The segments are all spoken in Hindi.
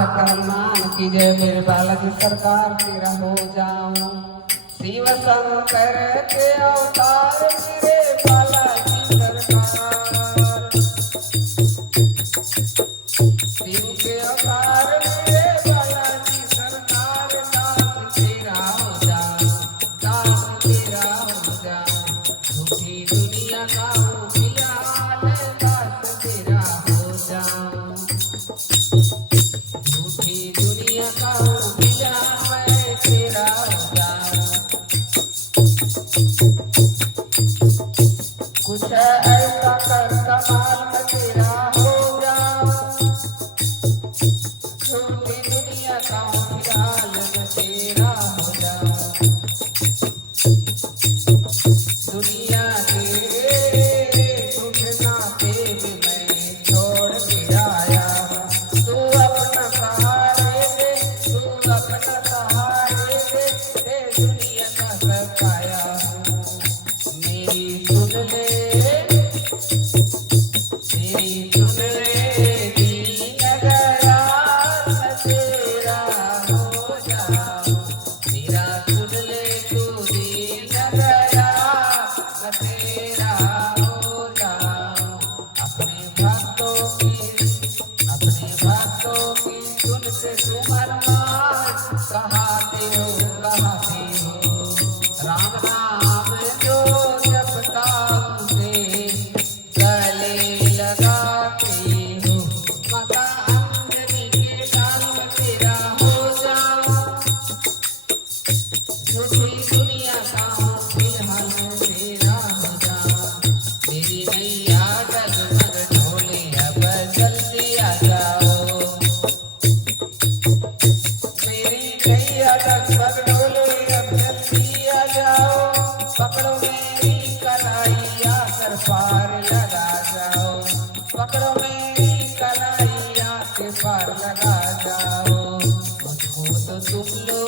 हनुमान की जय। मेरे बालाजी सरकार तेरा हो जाऊं। शिव शंकर के अवतार मेरे बालाजी सरकार। शिव के अवतार मेरे बालाजी सरकार। दास तेरा हो जाऊं, दास तेरा हो जाऊं। झूठी दुनिया का उजियार दास तेरा हो जाऊं। झूठी दुनिया का उजियार मैं तेरा हो जाऊं। कुछ ऐसा कर कमाल मैं तेरा हो जाऊं। झूठी दुनिया का उजियार मैं तेरा हो जाऊं। दुनिया के सुख नाते भी मैं छोड़ के आया हूँ। तू अपना सहारे दे, तू अपना सहारे दे, दे दुनिया का सताया हूँ। मेरी सुन ले, मेरी सुन ले दीन दयाल मैं तेरा हो जाऊं। मेरा सुन ले तू दीन दयाल मैं तेरा हो जाऊं। अपने भक्तों की सुनते तुम अरमान कहाते हो राम नाम जो जपता उसे गले लगाते हो। माता अंजलि के लाल मैं तेरा हो जाऊं। झूठी दुनिया का फिलहाल मैं तेरा हो जाऊं। मेरी नैया डगमग ढोले अब जल्दी आ जाओ। मेरी नैया डगमग ढोले अब जल्दी आ जाओ। पकड़ो मेरी कलाई आकर पार लगा जाओ। पकड़ो मेरी कलाई आके पार लगा जाओ। मुझको तो तुम लो,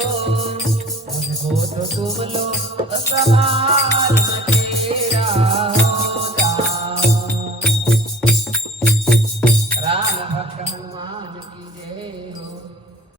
मुझको तो तुम लो संभाल।